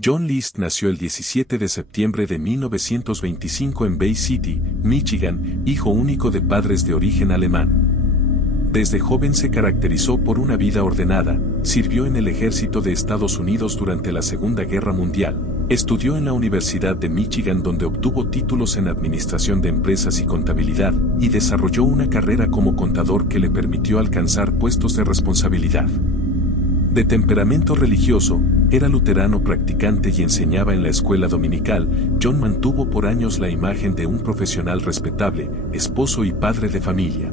John List nació el 17 de septiembre de 1925 en Bay City, Michigan, hijo único de padres de origen alemán. Desde joven se caracterizó por una vida ordenada, sirvió en el ejército de Estados Unidos durante la Segunda Guerra Mundial, estudió en la Universidad de Michigan donde obtuvo títulos en Administración de Empresas y Contabilidad, y desarrolló una carrera como contador que le permitió alcanzar puestos de responsabilidad. De temperamento religioso, era luterano practicante y enseñaba en la escuela dominical. John mantuvo por años la imagen de un profesional respetable, esposo y padre de familia.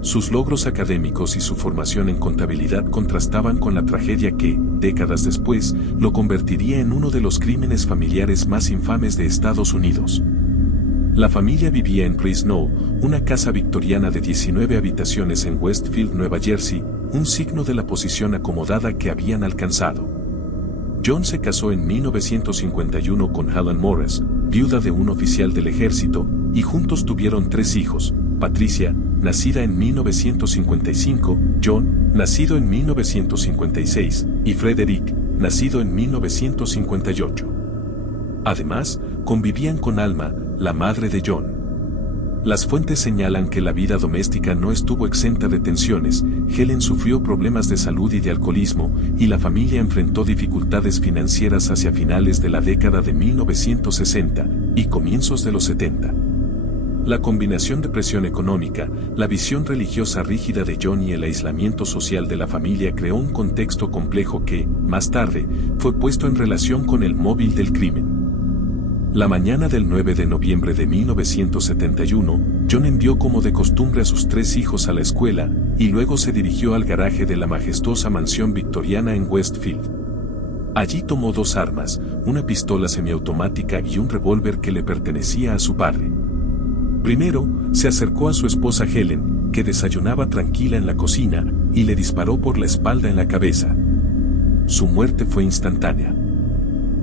Sus logros académicos y su formación en contabilidad contrastaban con la tragedia que, décadas después, lo convertiría en uno de los crímenes familiares más infames de Estados Unidos. La familia vivía en Price Knoll, una casa victoriana de 19 habitaciones en Westfield, Nueva Jersey, un signo de la posición acomodada que habían alcanzado. John se casó en 1951 con Helen Morris, viuda de un oficial del ejército, y juntos tuvieron 3 hijos: Patricia, nacida en 1955, John, nacido en 1956, y Frederick, nacido en 1958. Además, convivían con Alma, la madre de John. Las fuentes señalan que la vida doméstica no estuvo exenta de tensiones. Helen sufrió problemas de salud y de alcoholismo, y la familia enfrentó dificultades financieras hacia finales de la década de 1960 y comienzos de los 70. La combinación de presión económica, la visión religiosa rígida de John y el aislamiento social de la familia creó un contexto complejo que, más tarde, fue puesto en relación con el móvil del crimen. La mañana del 9 de noviembre de 1971, John envió como de costumbre a sus 3 hijos a la escuela, y luego se dirigió al garaje de la majestuosa mansión victoriana en Westfield. Allí tomó 2 armas, una pistola semiautomática y un revólver que le pertenecía a su padre. Primero, se acercó a su esposa Helen, que desayunaba tranquila en la cocina, y le disparó por la espalda en la cabeza. Su muerte fue instantánea.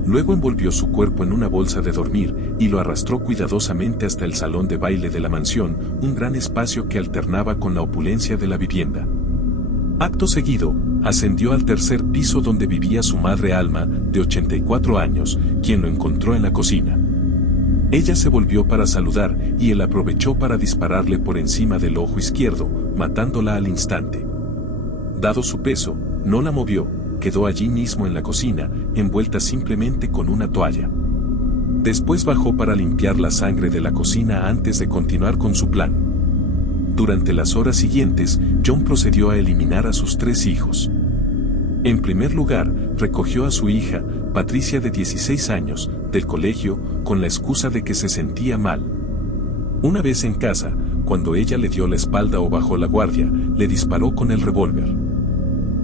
Luego envolvió su cuerpo en una bolsa de dormir y lo arrastró cuidadosamente hasta el salón de baile de la mansión, un gran espacio que alternaba con la opulencia de la vivienda. Acto seguido, ascendió al 3er piso donde vivía su madre Alma, de 84 años, quien lo encontró en la cocina. Ella se volvió para saludar y él aprovechó para dispararle por encima del ojo izquierdo, matándola al instante. Dado su peso, no la movió. Quedó allí mismo en la cocina, envuelta simplemente con una toalla. Después bajó para limpiar la sangre de la cocina antes de continuar con su plan. Durante las horas siguientes, John procedió a eliminar a sus 3 hijos. En primer lugar, recogió a su hija, Patricia de 16 años, del colegio, con la excusa de que se sentía mal. Una vez en casa, cuando ella le dio la espalda o bajó la guardia, le disparó con el revólver.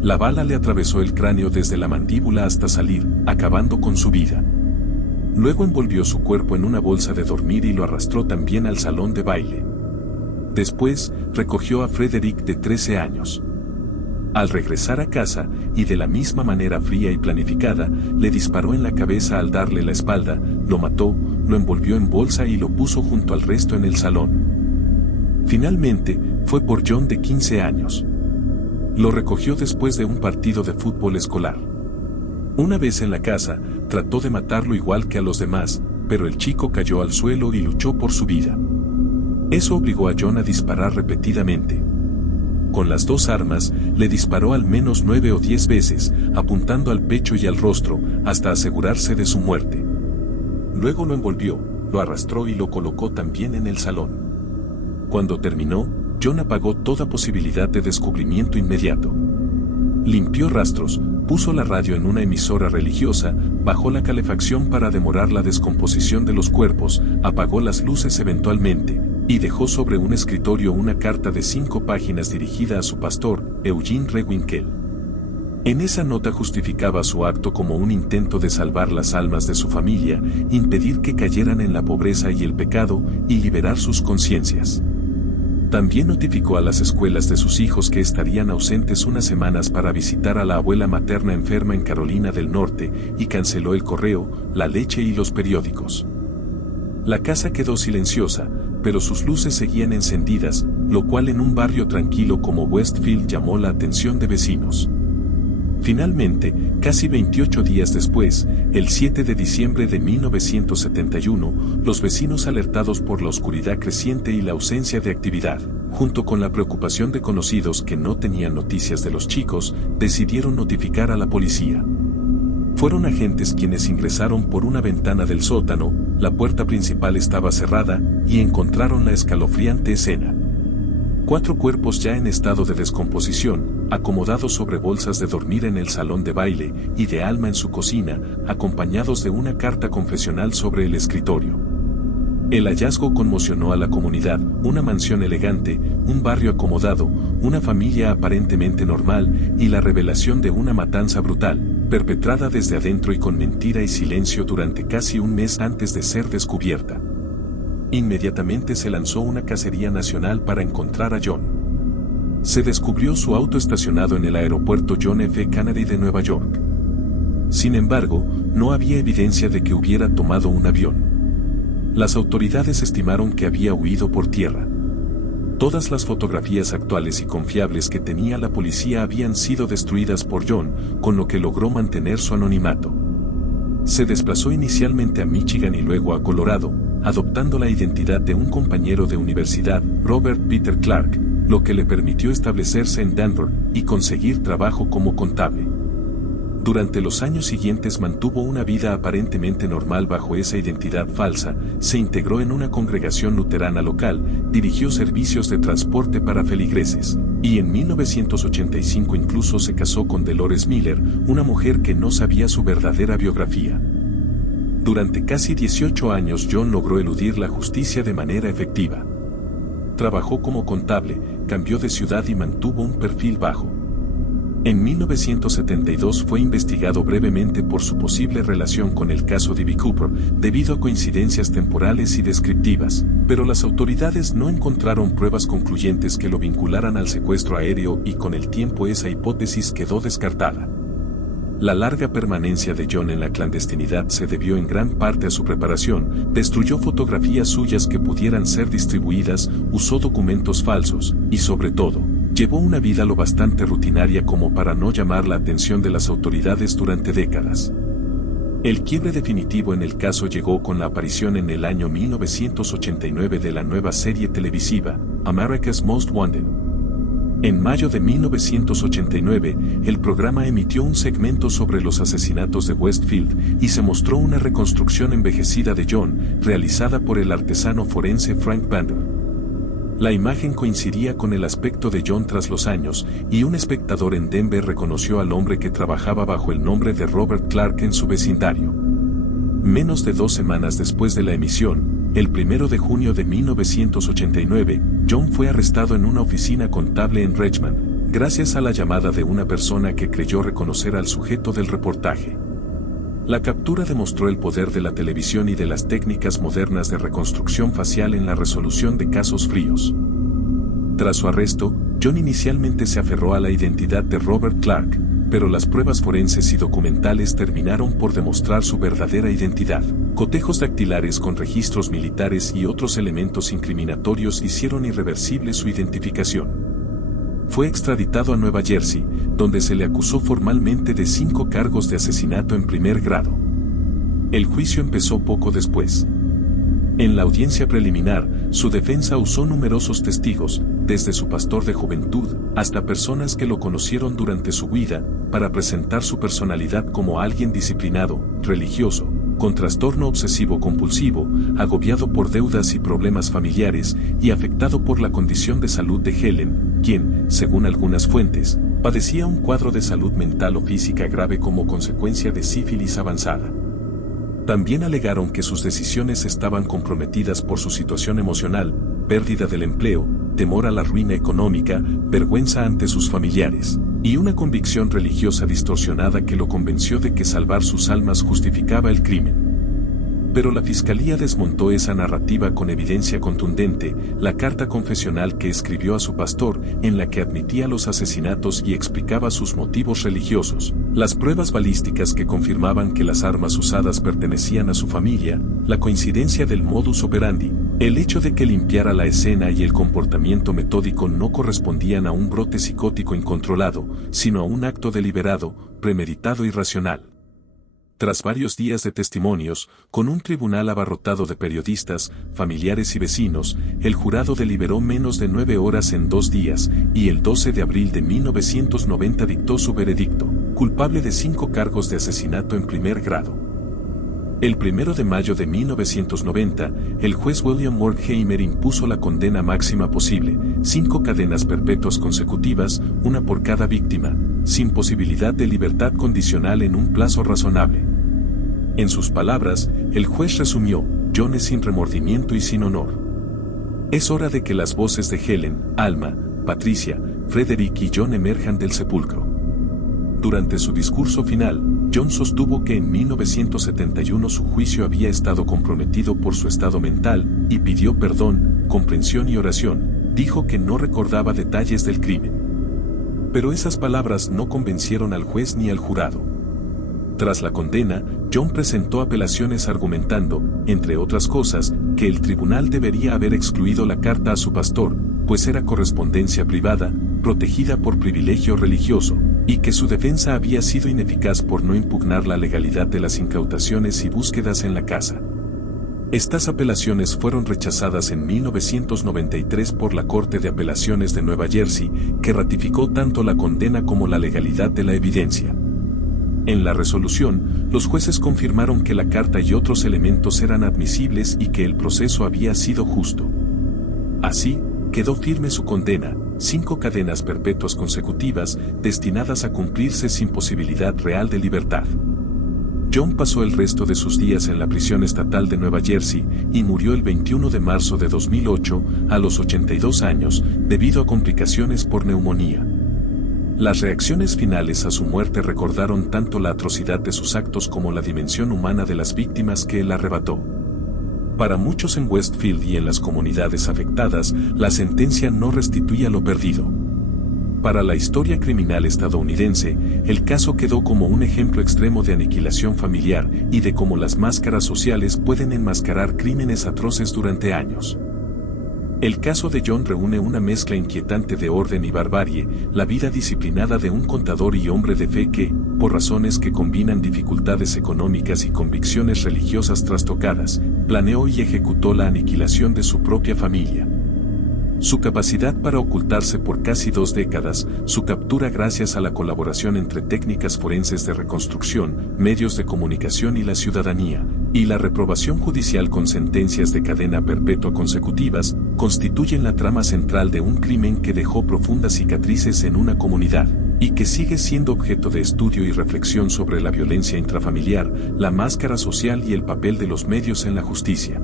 La bala le atravesó el cráneo desde la mandíbula hasta salir, acabando con su vida. Luego envolvió su cuerpo en una bolsa de dormir y lo arrastró también al salón de baile. Después, recogió a Frederick de 13 años. Al regresar a casa, y de la misma manera fría y planificada, le disparó en la cabeza al darle la espalda, lo mató, lo envolvió en bolsa y lo puso junto al resto en el salón. Finalmente, fue por John de 15 años. Lo recogió después de un partido de fútbol escolar. Una vez en la casa, trató de matarlo igual que a los demás, pero el chico cayó al suelo y luchó por su vida. Eso obligó a John a disparar repetidamente. Con las 2 armas, le disparó al menos 9 o 10 veces, apuntando al pecho y al rostro, hasta asegurarse de su muerte. Luego lo envolvió, lo arrastró y lo colocó también en el salón. Cuando terminó, John apagó toda posibilidad de descubrimiento inmediato. Limpió rastros, puso la radio en una emisora religiosa, bajó la calefacción para demorar la descomposición de los cuerpos, apagó las luces eventualmente, y dejó sobre un escritorio una carta de 5 páginas dirigida a su pastor, Eugene Rewinkel. En esa nota justificaba su acto como un intento de salvar las almas de su familia, impedir que cayeran en la pobreza y el pecado, y liberar sus conciencias. También notificó a las escuelas de sus hijos que estarían ausentes unas semanas para visitar a la abuela materna enferma en Carolina del Norte, y canceló el correo, la leche y los periódicos. La casa quedó silenciosa, pero sus luces seguían encendidas, lo cual en un barrio tranquilo como Westfield llamó la atención de vecinos. Finalmente, casi 28 días después, el 7 de diciembre de 1971, los vecinos alertados por la oscuridad creciente y la ausencia de actividad, junto con la preocupación de conocidos que no tenían noticias de los chicos, decidieron notificar a la policía. Fueron agentes quienes ingresaron por una ventana del sótano, la puerta principal estaba cerrada, y encontraron la escalofriante escena. 4 cuerpos ya en estado de descomposición, acomodados sobre bolsas de dormir en el salón de baile y de Alma en su cocina, acompañados de una carta confesional sobre el escritorio. El hallazgo conmocionó a la comunidad, una mansión elegante, un barrio acomodado, una familia aparentemente normal y la revelación de una matanza brutal, perpetrada desde adentro y con mentira y silencio durante casi un mes antes de ser descubierta. Inmediatamente se lanzó una cacería nacional para encontrar a John. Se descubrió su auto estacionado en el aeropuerto John F. Kennedy de Nueva York. Sin embargo, no había evidencia de que hubiera tomado un avión. Las autoridades estimaron que había huido por tierra. Todas las fotografías actuales y confiables que tenía la policía habían sido destruidas por John, con lo que logró mantener su anonimato. Se desplazó inicialmente a Michigan y luego a Colorado, adoptando la identidad de un compañero de universidad, Robert Peter Clark, lo que le permitió establecerse en Denver y conseguir trabajo como contable. Durante los años siguientes mantuvo una vida aparentemente normal bajo esa identidad falsa, se integró en una congregación luterana local, dirigió servicios de transporte para feligreses, y en 1985 incluso se casó con Dolores Miller, una mujer que no sabía su verdadera biografía. Durante casi 18 años John logró eludir la justicia de manera efectiva. Trabajó como contable, cambió de ciudad y mantuvo un perfil bajo. En 1972 fue investigado brevemente por su posible relación con el caso de B. Cooper, debido a coincidencias temporales y descriptivas, pero las autoridades no encontraron pruebas concluyentes que lo vincularan al secuestro aéreo y con el tiempo esa hipótesis quedó descartada. La larga permanencia de John en la clandestinidad se debió en gran parte a su preparación, destruyó fotografías suyas que pudieran ser distribuidas, usó documentos falsos, y sobre todo, llevó una vida lo bastante rutinaria como para no llamar la atención de las autoridades durante décadas. El quiebre definitivo en el caso llegó con la aparición en el año 1989 de la nueva serie televisiva, America's Most Wanted. En mayo de 1989, el programa emitió un segmento sobre los asesinatos de Westfield y se mostró una reconstrucción envejecida de John, realizada por el artesano forense Frank Bander. La imagen coincidía con el aspecto de John tras los años, y un espectador en Denver reconoció al hombre que trabajaba bajo el nombre de Robert Clark en su vecindario. Menos de 2 semanas después de la emisión, el 1 de junio de 1989, John fue arrestado en una oficina contable en Richmond, gracias a la llamada de una persona que creyó reconocer al sujeto del reportaje. La captura demostró el poder de la televisión y de las técnicas modernas de reconstrucción facial en la resolución de casos fríos. Tras su arresto, John inicialmente se aferró a la identidad de Robert Clark, pero las pruebas forenses y documentales terminaron por demostrar su verdadera identidad. Cotejos dactilares con registros militares y otros elementos incriminatorios hicieron irreversible su identificación. Fue extraditado a Nueva Jersey, donde se le acusó formalmente de 5 cargos de asesinato en primer grado. El juicio empezó poco después. En la audiencia preliminar, su defensa usó numerosos testigos, desde su pastor de juventud hasta personas que lo conocieron durante su vida, para presentar su personalidad como alguien disciplinado, religioso, con trastorno obsesivo-compulsivo, agobiado por deudas y problemas familiares, y afectado por la condición de salud de Helen, quien, según algunas fuentes, padecía un cuadro de salud mental o física grave como consecuencia de sífilis avanzada. También alegaron que sus decisiones estaban comprometidas por su situación emocional, pérdida del empleo, temor a la ruina económica, vergüenza ante sus familiares, y una convicción religiosa distorsionada que lo convenció de que salvar sus almas justificaba el crimen. Pero la fiscalía desmontó esa narrativa con evidencia contundente, la carta confesional que escribió a su pastor, en la que admitía los asesinatos y explicaba sus motivos religiosos, las pruebas balísticas que confirmaban que las armas usadas pertenecían a su familia, la coincidencia del modus operandi, El hecho de que limpiara la escena y el comportamiento metódico no correspondían a un brote psicótico incontrolado, sino a un acto deliberado, premeditado y racional. Tras varios días de testimonios, con un tribunal abarrotado de periodistas, familiares y vecinos, el jurado deliberó menos de 9 horas en 2 días, y el 12 de abril de 1990 dictó su veredicto, culpable de 5 cargos de asesinato en primer grado. El 1 de mayo de 1990, el juez William Wertheimer impuso la condena máxima posible, 5 cadenas perpetuas consecutivas, una por cada víctima, sin posibilidad de libertad condicional en un plazo razonable. En sus palabras, el juez resumió: John es sin remordimiento y sin honor. Es hora de que las voces de Helen, Alma, Patricia, Frederick y John emerjan del sepulcro. Durante su discurso final, John sostuvo que en 1971 su juicio había estado comprometido por su estado mental, y pidió perdón, comprensión y oración. Dijo que no recordaba detalles del crimen. Pero esas palabras no convencieron al juez ni al jurado. Tras la condena, John presentó apelaciones argumentando, entre otras cosas, que el tribunal debería haber excluido la carta a su pastor, pues era correspondencia privada, protegida por privilegio religioso, y que su defensa había sido ineficaz por no impugnar la legalidad de las incautaciones y búsquedas en la casa. Estas apelaciones fueron rechazadas en 1993 por la Corte de Apelaciones de Nueva Jersey, que ratificó tanto la condena como la legalidad de la evidencia. En la resolución, los jueces confirmaron que la carta y otros elementos eran admisibles y que el proceso había sido justo. Así, quedó firme su condena: 5 cadenas perpetuas consecutivas, destinadas a cumplirse sin posibilidad real de libertad. John pasó el resto de sus días en la prisión estatal de Nueva Jersey y murió el 21 de marzo de 2008, a los 82 años, debido a complicaciones por neumonía. Las reacciones finales a su muerte recordaron tanto la atrocidad de sus actos como la dimensión humana de las víctimas que él arrebató. Para muchos en Westfield y en las comunidades afectadas, la sentencia no restituía lo perdido. Para la historia criminal estadounidense, el caso quedó como un ejemplo extremo de aniquilación familiar y de cómo las máscaras sociales pueden enmascarar crímenes atroces durante años. El caso de John reúne una mezcla inquietante de orden y barbarie, la vida disciplinada de un contador y hombre de fe que, por razones que combinan dificultades económicas y convicciones religiosas trastocadas, planeó y ejecutó la aniquilación de su propia familia. Su capacidad para ocultarse por casi 2 décadas, su captura gracias a la colaboración entre técnicas forenses de reconstrucción, medios de comunicación y la ciudadanía, y la reprobación judicial con sentencias de cadena perpetua consecutivas, constituyen la trama central de un crimen que dejó profundas cicatrices en una comunidad, y que sigue siendo objeto de estudio y reflexión sobre la violencia intrafamiliar, la máscara social y el papel de los medios en la justicia.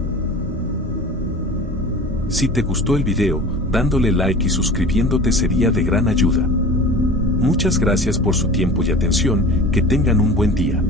Si te gustó el video, dándole like y suscribiéndote sería de gran ayuda. Muchas gracias por su tiempo y atención, que tengan un buen día.